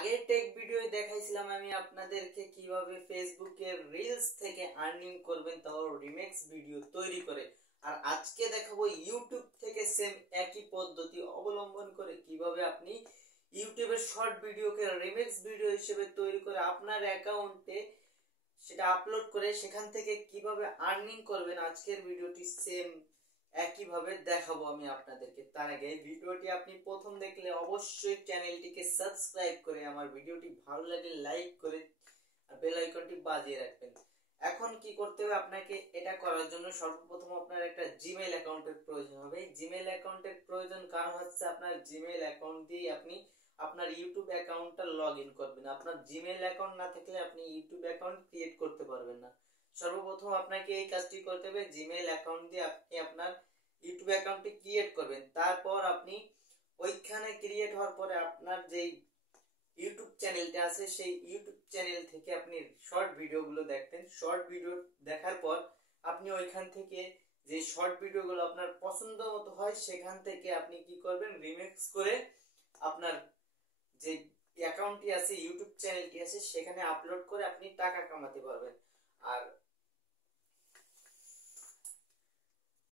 আগের take video দেখাইছিলাম আমি আপনাদেরকে কিভাবে ফেসবুকের রিলস থেকে আর্নিং করবেন, তাও রিমিক্স ভিডিও তৈরি করে। আর আজকে দেখাবো ইউটিউব থেকে সেম একই পদ্ধতি অবলম্বন করে কিভাবে আপনি ইউটিউবের শর্ট ভিডিওকে রিমিক্স ভিডিও হিসেবে তৈরি করে আপনার অ্যাকাউন্টে সেটা আপলোড করে সেখান থেকে কিভাবে আর্নিং করবেন। আজকের ভিডিওটি সেম একইভাবে দেখাবো আমি আপনাদেরকে। তার আগে ভিডিওটি আপনি প্রথম দেখলে অবশ্যই চ্যানেলটিকে সাবস্ক্রাইব করে আমার ভিডিওটি ভালো লাগলে লাইক করে বেল আইকনটি বাজিয়ে রাখবেন। এখন কি করতে হবে আপনাকে, এটা করার জন্য সর্বপ্রথম আপনার একটা জিমেইল অ্যাকাউন্টের প্রয়োজন হবে। জিমেইল অ্যাকাউন্টের প্রয়োজন কারণ হচ্ছে আপনার জিমেইল অ্যাকাউন্ট দিয়ে আপনি আপনার ইউটিউব অ্যাকাউন্টটা লগ ইন করবেন। আপনার জিমেইল অ্যাকাউন্ট না থাকলে আপনি ইউটিউব অ্যাকাউন্ট ক্রিয়েট করতে পারবেন না। সর্বপ্রথম আপনাকে এই কাজটি করতে হবে, জিমেইল অ্যাকাউন্ট দিয়ে আপনি আপনার ইউটিউব অ্যাকাউন্টটি ক্রিয়েট করবেন। তারপর আপনি ওইখানে ক্রিয়েট হওয়ার পরে আপনার যেই ইউটিউব চ্যানেলটা আছে সেই ইউটিউব চ্যানেল থেকে আপনি শর্ট ভিডিওগুলো দেখবেন। শর্ট ভিডিও দেখার পর আপনি ওইখান থেকে যে শর্ট ভিডিওগুলো আপনার পছন্দ মতো হয় সেখান থেকে আপনি কি করবেন, রিমিক্স করে আপনার যে অ্যাকাউন্টটি আছে ইউটিউব চ্যানেলটি আছে সেখানে আপলোড করে আপনি টাকা কামাতে পারবেন। আর